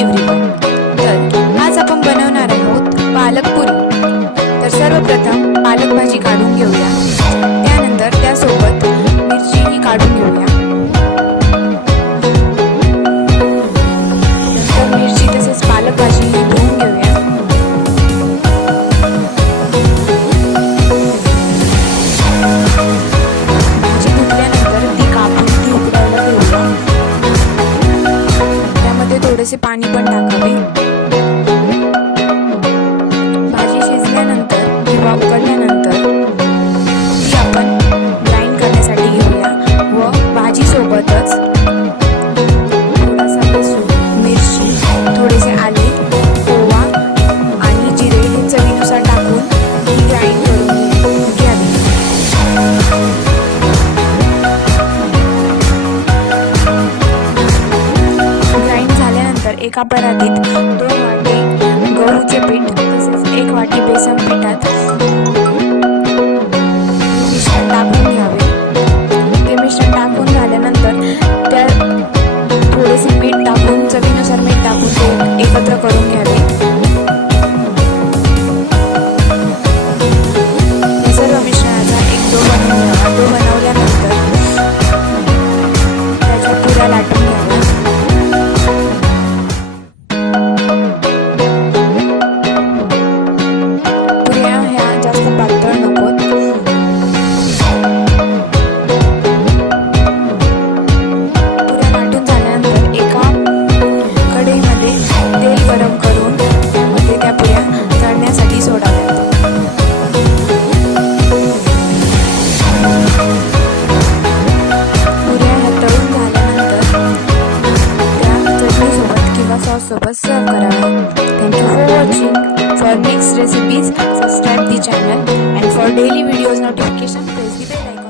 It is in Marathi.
एव्हरीवन. तर आज आपण बनवणार आहोत पालक पुरी. तर सर्वप्रथम पालक भाजी काढून घेऊया. त्यानंतर त्यासोबत मिरचीही काढून घेऊया. नंतर मिरची तसेच पालक भाजीही धुवून घेऊया. भाजी धुतल्यानंतर ती कापून ती उकडायला ठेवूया. त्यामध्ये थोडेसे पाणी पण टाकावे. भाजी शिजल्यानंतर किंवा उकडल्यानंतर ती आपण ग्राइंड करण्यासाठी घेऊया व भाजी सोबतच थोडासा लसूण, मिरची, थोडेसे आले, ओवा आणि जिरे हे चवीनुसार टाकून ती ग्राइंड करून घ्यावी. ग्राइंड झाल्यानंतर एका परातीत 2 वाटी गहूचे पीठ तसेच 1 वाटी बेसन पिठात मिश्रण टाकून घ्यावे. ते मिश्रण टाकून झाल्यानंतर त्या थोडेसे मीठ टाकून चवीनुसार मीठ टाकून ते एकत्र करून घ्यावे. या सर्व मिश्रणाचा एक डो बनवून घ्यावा. डो बनवल्यानंतर त्याच्या पुऱ्या लाटून घ्याव्या. पुऱ्या ह्या जास्त पातळ नकोत. पुऱ्या लाटून झाल्यानंतर एका कढईमध्ये तेल गरम करून त्यामध्ये त्या पुऱ्या तळण्यासाठी सोडाव्यात. पुऱ्या ह्या तळून झाल्यानंतर त्या चटणीसोबत किंवा सॉससोबत सर्व कराव्या. Thank you for watching. For next recipes, subscribe the channel, and for daily videos notification, press the bell icon.